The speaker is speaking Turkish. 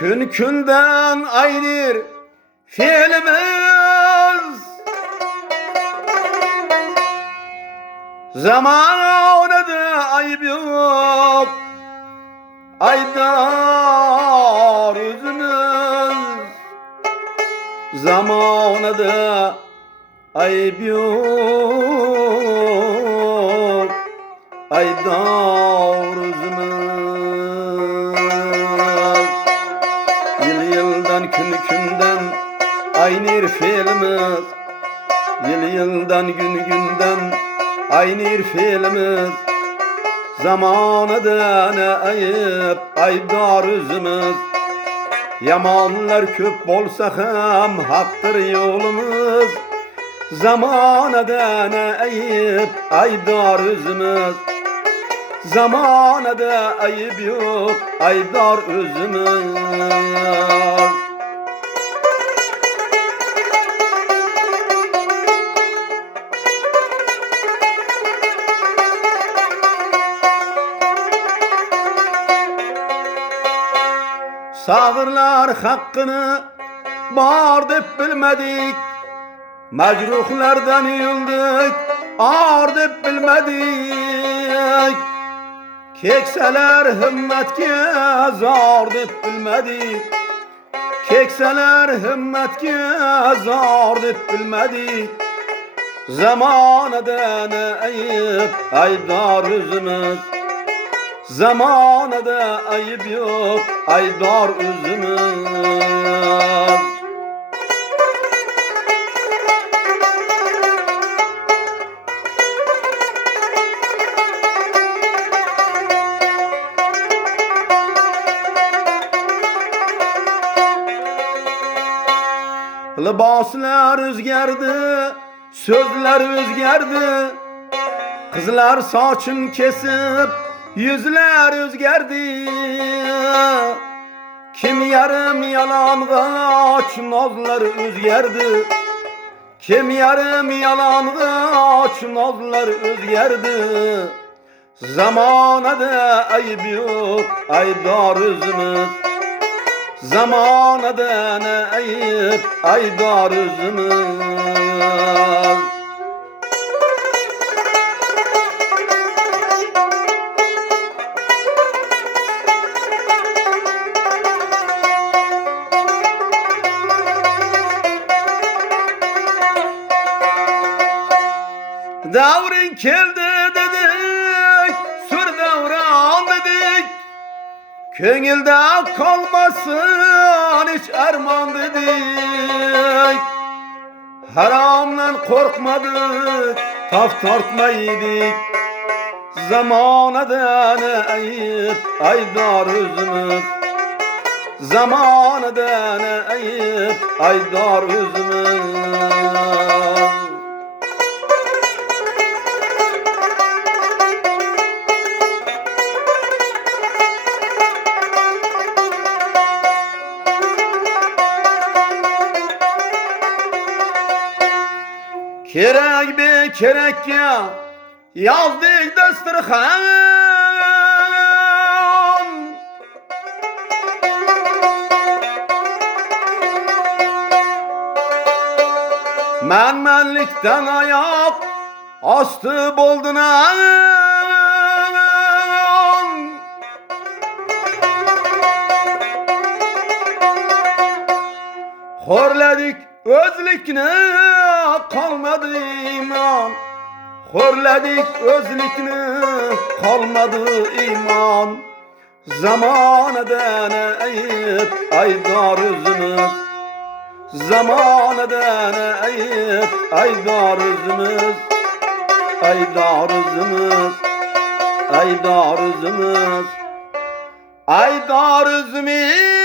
Gün günden aydır fiilimiz, zamanında ayıp yok, aydar yüzümüz. Zamanında ayıp yok, aydar yüzümüz. Yıl yıldan gün günden aynır fiilimiz, yıl yıldan gün günden aynır fiilimiz. Zamanında ne ayıp, aydar yüzümüz. Yamanlar köp bolsa ham haktır yolumuz. Zamanında ne ayıp, aydar yüzümüz. Zamanında ayıp yok, aydar yüzümüz. Sağırlar hakkını bar dep bilmedik, mecruhlardan yıldık ar dep bilmedik. Kekseler himmetke zar dep bilmedik, kekseler himmetke zar dep bilmedik. Zamanında ne ayıp, aydar yüzümüz. Zamanında ayıp yok, aydar yüzümüz. Libaslar özgerdi, sözler özgerdi. Kızlar saçın kesip yüzler özgerdi. Kim yarım yalangıç nazlar özgerdi. Kim yarım yalangıç nazlar özgerdi. Zamanında ayıp yok, aydar yüzümüz. Zamanında ne ayıp, aydar yüzümüz. Davrin keldi dedik, sür davran dedik. Köngülde kalmasın hiç arman dedik. Haramdan korkmadık, taf tartmaydık. Zamanında ne ayıp, aydar yüzümüz. Zamanında ne ayıp, aydar yüzümüz. Kerek be kerek ya, yazdık dasturxan. Menlikten ayak astı boldunan. Horladik özlükne kalmadı iman. Horladik özlükne kalmadı iman. Zamanında ne ayıp, aydar yüzümüz. Zamanında ne ayıp, aydar yüzümüz. Aydar yüzümüz, aydar yüzümüz. Aydar yüzümüz.